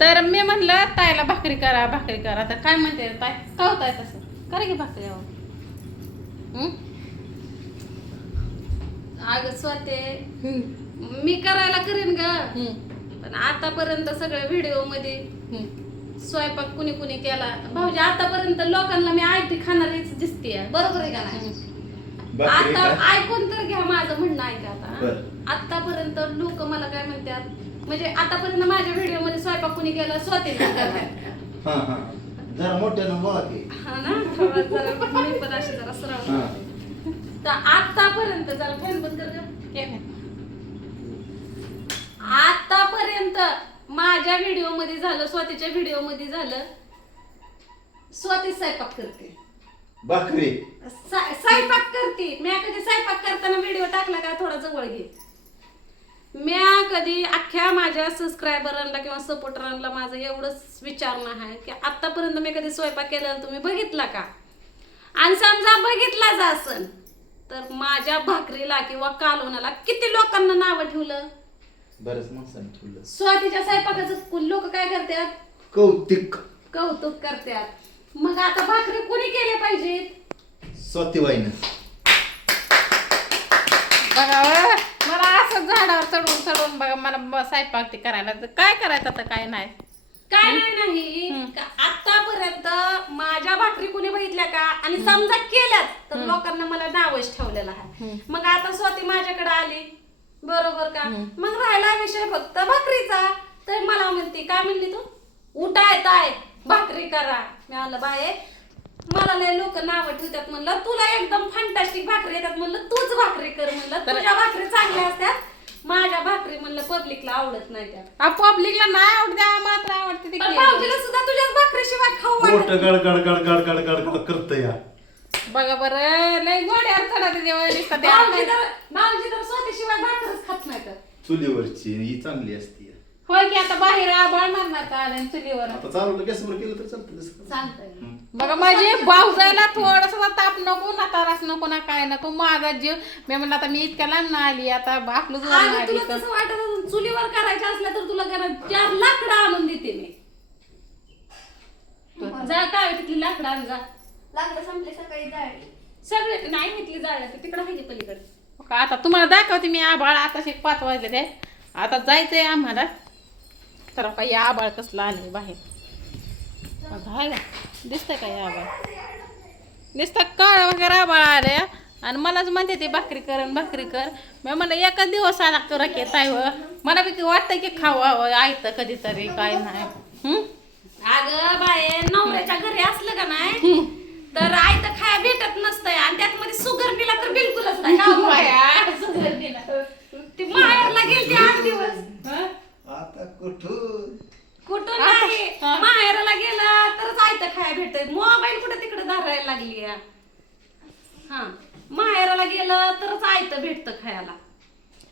तर मी म्हणलं ताईला भाकरी करा भाकरी करा तर काय म्हणते ताई का होत आहे तसं करा की भाकरी अहो. हं? अगं स्वते हं. मी करायला करीन ग हं. पण आतापर्यंत सगळ्या व्हिडिओमध्ये हं. स्वयंपाक कुणी कुणी केला भाऊजी आतापर्यंत लोकांना मी आयती खाणारीच दिसते बरोबर आहे का आता? ऐकून तर घ्या माझं म्हणणं ऐका आता. आतापर्यंत लोक मला काय म्हणतात म्हणजे आतापर्यंत माझ्या व्हिडिओमध्ये स्वयंपाक कुणी केला? स्वतः हा हा. जरा मोठ्यानं बोला की. हा ना? थोडा जरा मी पण अशी जरा सरळ हा. तर आतापर्यंत जरा फॅन बंद कर गं. आतापर्यंत माझ्या व्हिडिओमध्ये झालं स्वतःच्या व्हिडिओमध्ये झालं. स्वतः स्वयंपाक करते. भाकरी. सा- स्वयंपाक करते. म्या कधी स्वयंपाक करताना व्हिडिओ टाकला का? थोडा जवळ घे. म्या कधी अख्ख्या माझ्या सबस्क्रायबरांना किंवा सपोर्टरांना माझं एवढंच विचारणं आहे की आतापर्यंत मी कधी स्वयंपाक केलेला तुम्ही बघितला का? आणि समजा बघितलाच असन तर माझ्या भाकरीला किंवा कालवणाला किती लोकांना नावं ठेवलं? बरंच माणसाने ठेवलं. स्वातीच्या स्वयंपाकाचं लोक काय करतात? कौतिक. कौतुक करतात. मग आता भाकरी कोणी केल्या पाहिजेत? स्वतीबाईनं. बघा. असं झाडावर चढून चढून बघा मला ब- स्वयंपाक ते करायला तर काय करायचं आता काय नाही. काय नाही नाही. का आतापर्यंत माझ्या भाकरी कोणी बघितल्या का? आणि समजा केल्याच तर लोकांना मला नावच ठेवलेलं आहे. मग आता स्वती माझ्याकडे आली. बरोबर का? मग राहिला विषय फक्त भाकरीचा. तर मला म्हणते काय म्हणली तू? उठाय ताय भाकरी करा. मी म्हणलं बाय मला लय लोक नावं ठेवतात म्हणलं तुला एकदम फंटास्टिक भाकरी येतात म्हणलं तूच भाकरी कर म्हणलं. तुझ्या भाकरी चांगल्या असतात माझ्या भाकरी म्हणलं पब्लिकला आवडत नाही त्या. पब्लिकला नाही आवडते आम्हाला तर आवडते ते पण केलं. भाऊजीला सुद्धा तुझ्याच भाकरीशिवाय खाऊ मोठ वाटत गड गड गड गड गड गड गड करत या. बघा बरं लय गोड्यावर चढा देवा नुसतं द्या. भाऊजी तर भाऊजी तर स्वतःशिवाय भाकरच खात नाही तर चुलीवरची ही चांगली असते. होय की आता बाहेर आबाळ मारणार का आलं चुलीवर? आता चालवलं गॅसवर केलं तर चालतं तसं काय. सांगताय हम्म. बघा माझे भाऊ जायला थोडस ताप नको ना तारास नको ना काय नको. माझा जीव मी म्हणलं आता मी इतक्या लांब आली आता आपलं जोर अगं आली तुला तर तसं वाटत असेल, चुलीवर करायचं असलं तर तुला घरात चार लाकडं आणून देते मी. जा काय तिथली लाकडं आण जा. लागलं संपले सकाळी जाळी. सगळे नाही घेतली जाळ्या ते तिकडं आहे की पलीकडे. आता तुम्हाला दाखवते मी आबाळ आता शिक पाच वाजले ते. आता जायचंय आम्हाला. तर का या आबाळ कसलं आले बाहेर. का दिसतंय का या आबाळ? नुसतं काळ वगैरे आबाळ आले आणि मलाच म्हणते ते भाकरी कर आणि भाकरी कर. मी म्हणलं एकच दिवस आला कर की ताई व. मला बी वाटतं की खावं आयतं कधीतरी काय नाही. हं? अगं बाय नवऱ्याच्या घरी असलं का नाही? तर आई तर खाया भेटत नसतंय आणि त्यात मध्ये सुगर दिला तर बिलकुलच नाही. ती माहेरला गेली आठ दिवस? आता कुठून? कुठून नाही. माहेराला गेला तरच आयतं खाया भेटत मोबाईल कुठे तिकडे धरायला लागली. हा. माहेराला गेलं तरच आयतं भेटतं खायला.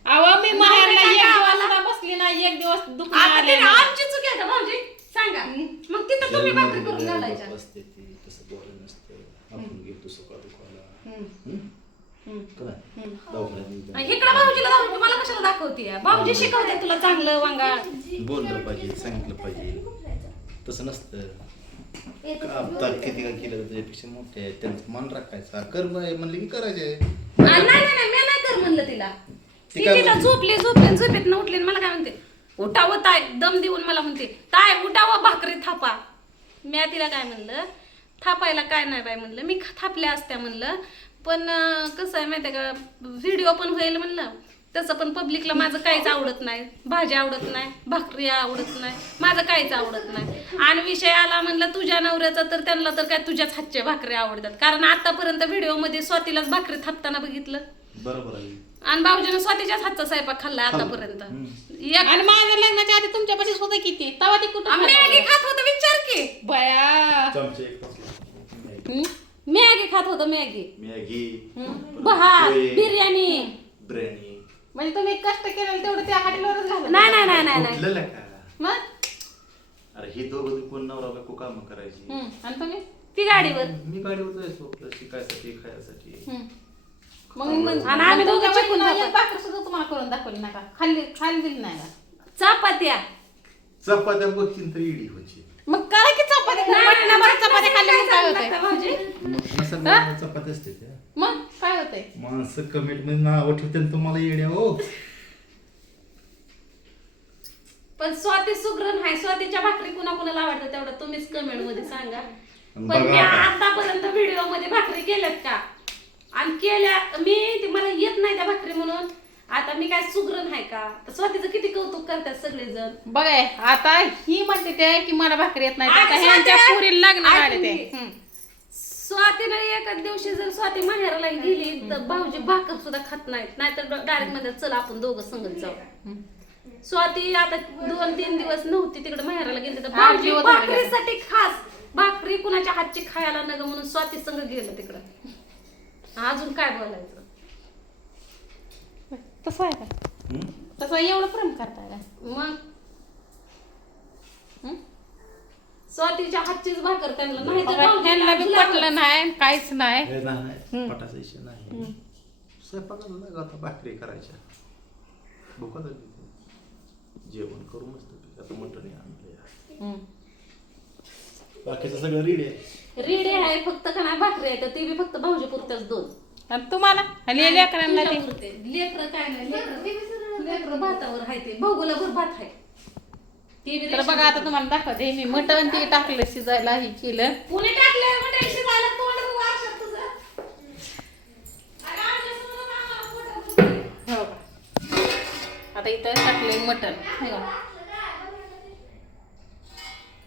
अहो मी माहेरला एक दिवस बसली नाही. एक दिवस दुखून आता ते आमची चुकी आहे का भाऊजी? सांगा. मग तिथं तुम्ही भाकरी करून घालायच्या. असते ती. तसं बरं नसतं. आपण गेलो सकाळ दुखायला इकडं भाऊजीला दाखवते मला कशाला दाखवते भाऊजी. शिकवते तुला चांगलं वांगा. बोललं पाहिजे सांगितलं पाहिजे. तसं नसतं. का किती का केलं मोठे आहे. त्यांचं मन राखायचा. कर बाय म्हणले की करायचे नाही नाही नाही मी नाही कर म्हणलं तिला. ती तिला म्हणते? झोपली झोपली झोपेत न उठली मला काय म्हणते? उठावं ताय दम देऊन मला म्हणते ताय उठावं भाकरी थापा. मी तिला काय म्हणलं थापायला काय नाही बाय म्हणलं मी थापल्या असत्या म्हणलं पण कसं आहे माहिती आहे का व्हिडिओ पण होईल म्हणलं तसं पण पब्लिकला माझं काहीच आवडत नाही. भाजी आवडत नाही भाकरी आवडत नाही माझं काहीच आवडत नाही. आणि विषय आला म्हणलं तुझ्या नवऱ्याचा तर त्यांना तर काय तुझ्याच हातच्या भाकरी आवडतात. कारण आतापर्यंत व्हिडिओमध्ये स्वातीलाच भाकरी थापताना बघितलं. बरोबर आहे. आणि भाऊजीनं स्वतःच्याच हातचा स्वयंपाक खाल्ला आतापर्यंत. एक आणि माझ्या लग्नाच्या आधी तुमच्यापाशी होतं किती? तवा ते कुठं मॅगी? खात होतो विचार की. बया. चमचे एक तास? मॅगी खात होतो मॅगी. मॅगी भात पोहे. बिर्याणी. बिर्याणी. म्हणजे तुम्ही कष्ट केलेलं तेवढं त्या हॉटेलवरच घालत नाही नाही नाही नाही नाही. कुठलं का मग? अरे ही दोघं कोण नवरा बायको काम करायची. हं. आणि तुम्ही? ती गाडीवर. मी गाडीवर जायचो आपलं शिकायसाठी खायसाठी. हं. मग मग- आणि आम्ही दोघं चिकून खातो. भाकर सुद्धा तुम्हाला करून दाखवली नका खाल्ली खाली दिली नाही का? चपात्या. चपात्या बघतील तर इडी व्हायची मग करा की मग काय होतंय? भाऊजी मग मसाला चपात्या असते त्या. मग काय होतंय? माणसं कमेंटमध्ये नाव ठेवते आणि तुम्हाला येड्या हो. पण स्वाती सुग्रण आहे स्वातीच्या भाकरी कुणा कुणाला आवडतं तेवढं तुम्हीच कमेंटमध्ये सांगा. पण बघा मी आता. आतापर्यंत व्हिडिओमध्ये भाकरी केल्यात का? आणि केल्या मी ती मला येत नाही त्या भाकरी म्हणून. आता मी काय सुग्रण आहे का? तर स्वातीचं किती कौतुक करतात सगळेजण. बघाय आता ही म्हणते ते की मला भाकरी येत नाही. आता ह्यांच्या पुरी लग्न ते. हम्म. एका दिवशी जर स्वाती माहेराला गेली तर भाऊजी भाकर सुद्धा खात नाहीत. नाहीतर डायरेक्टमध्ये चल आपण दोघं संगत जाऊ. स्वाती आता दोन तीन दिवस नव्हती तिकडे माहेराला गेली तर आठ भाऊजी दिवस झाले. भाकरीसाठी खास. भाकरी कुणाच्या हातची खायला नग म्हणून स्वाती संग गेलं तिकडं. अजून काय बोलायचं? तसं आहे का? तसं एवढं प्रेम करताय का मग? हम्म? स्वातीच्या हातचीच भाकर त्यांना नाही तर बघा, ह्यांना बी भाऊजीला पटलं नाही काहीच नाही. हे नाही पटाचा विषय नाही. स्वयंपाकाला लागा आता भाकरी करायच्या? भूका लागली. जेवण करू मस्त आता मटण आणलंय. हम्म. बाकीचं सगळं रेडी आहे. रेडी आहे फक्त का नाही भाकरी आहे तर ती बी फक्त भाऊजी पुरत्याच दोन. आणि तुम्हाला? आणि लेकरांना ते लेकर काय नाही लेकर लेकर भातावर आहे ते. भोगोलाभर भात आहे. ते बी तर बघा आता तुम्हाला दाखवते. मी मटण ते टाकलं शिजायला हे केलं. पुणे टाकले मटेरियल शिजायला? तोंड वारशात तुझं. हो का? आता इथं टाकले मटण. हे का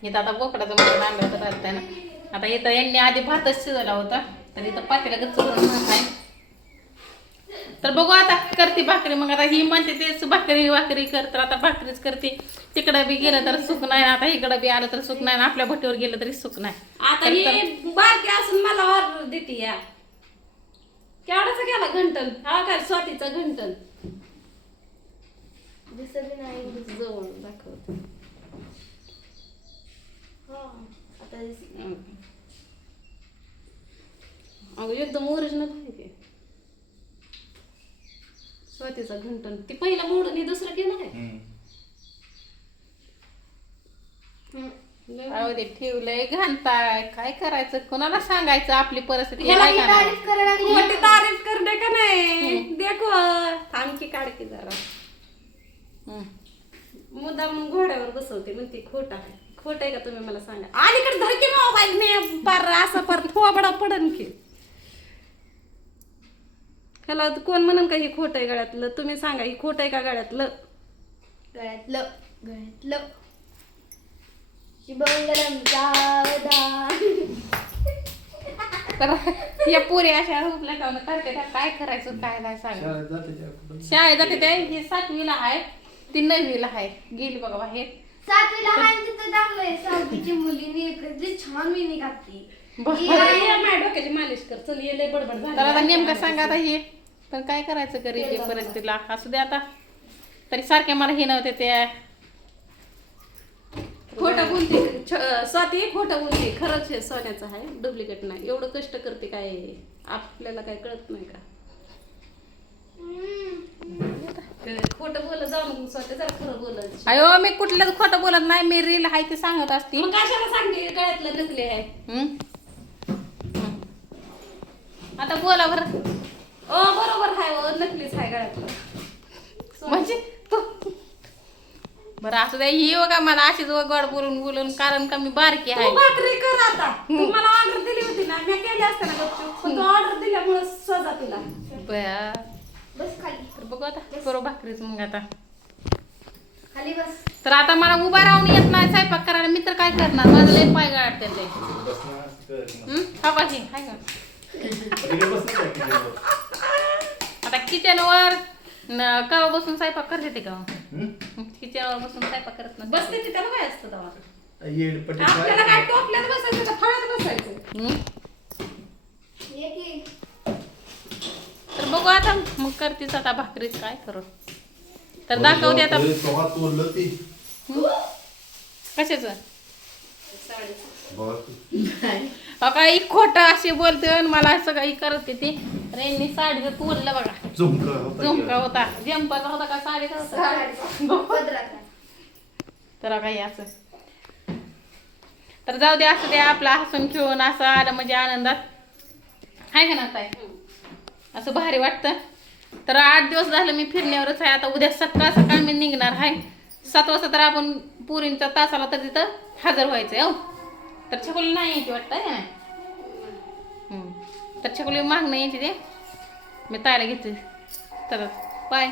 इथं आता बोकडाचं मटण आणलं होतं चालतंय ना आता इथं यांनी आधी भातच शिजवला होता तर इथं पातेला गच्च भात आहे. तर बघू आता करते भाकरी मग आता ही म्हणते तेच भाकरी भाकरी कर तर आता भाकरीच करते. तिकडं बी गेलं तर सुख नाही आता इकडं बी आलं तर सुख नाही आपल्या भटीवर गेलं तरी सुख नाही. आता ही बारकी असून मला ऑर्डर देते या. केवढाचा गेला घंटन? हा काय स्वातीचा घंटन? दिसत नाही. जवळ दाखवते. हो. आता दिस- अगं एकदम ओरिजिनल आहे ते स्वातीचा घंटन. ती पहिला मोडून हे दुसरं केलं काय? ते ठेवलंय घालताय. काय करायचं? कोणाला सांगायचं? आपली परिस्थिती ह्याला आहे ही का नाही? तारीफ करायला लागली. मोठी तारीफ करणे का नाही? देखो. थांब की काढ की जरा. हम्म. मुद्दाम घोड्यावर बसवते म्हणते खोट आहे. खोट आहे का तुम्ही मला सांगा? अलीकडे धर की मोबाईल मी पार असं पार थोबडा पडन की. ह्याला कोण म्हणन का ही खोट आहे गळ्यातलं? तुम्ही सांगा ही खोट आहे का गळ्यातलं? गळ्यातलं गळ्यातलं. शुभमंगलम सावधान तर या पुरी अशा हुकल्या जाऊन करते त्या काय करायचं काय नाही सांग शाळेत जाते त्या कुठं? शाळेत जाते ते ही सातवीला आहे. ती नववीला आहे. गेली बघा बाहेर. सातवीला हाय तिथं टाकलंय सहावीची मुलीने इकडे छान मिनी घातली. ये माझ्या डोक्याची मालिश कर. चल ये लय बडबड तर आता झाली नेमकं सांगा आता हे. पण काय करायचं गरीब परिस्थितीला? असू दे आता. तरी सारखे मला हे नव्हते ते. खोटं बोलते. स्वाती खोटं बोलते. खरंच हे सोन्याचं आहे. डुप्लिकेट नाही. एवढं कष्ट करते काय? आपल्याला काय कळत नाही का? ते खोटं बोलत जाऊ नको स्वाती जरा खरं बोलत अयो मी कुठलंच खोटं बोलत नाही. मी रील आहे ते सांगत असते. मग कशाला सांगते? गळ्यातलं नकली आहे. आता बोला बरं. ओ बरोबर आहे ओ नकलीच आहे गळ्यातलं म्हणजे तू बरं असू द्या ही बघा मला अशीच गोड बोलून बोलून कारण का मी बारकी तू आहे. भाकरी कर आता. तू मला ऑर्डर दिली होती ना मी केली असते ना गपचूप. पण तू ऑर्डर दिल्यामुळे सजा तुला. बया बस खाली. तर बघू आता करू भाकरीच मग आता. खाली बस. तर आता मला उभा राहून येत नाही स्वयंपाक करायला. मी तर काय करणार? माझं लय पाय गाडते ते? हा का हे? हाय का तिकडे बसणं काय किचनवर? आता किचनवर कवा बसून स्वयंपाक करते ते का? किचनवर बसून स्वयंपाक करत नाही बसते तिथे काय असतं तेव्हा? आपल्याला काय? टोपल्यात बसायचं का बसायचं? हम्म? की. तर बघू आता मग करतेच आता भाकरीच काय करू? तर दाखवते आता. तोडलं ती. कशाच? काही खोट अशी बोलते मला सगळं ही करते ती रेनी साडीचं तोडलं बघा. झुमका होता जंपर होता. का? पदरात. तर काही असं. तर जाऊ दे असं ते आपला हसून खेळून असं आलं म्हणजे आनंदात. आहे का ना ताई असं भारी वाटतं. तर आठ दिवस झालं मी फिरण्यावरच आहे. आता उद्या सकाळ सकाळ मी निघणार आहे. सात वाजता तर आपण पुरींचा तासाला तर तिथं हजर व्हायचं आहे हो. तर छकुली नाही यायची वाटतं आहे तर छकुली मागणं यायची ते. मी तायला घेते तर बाय.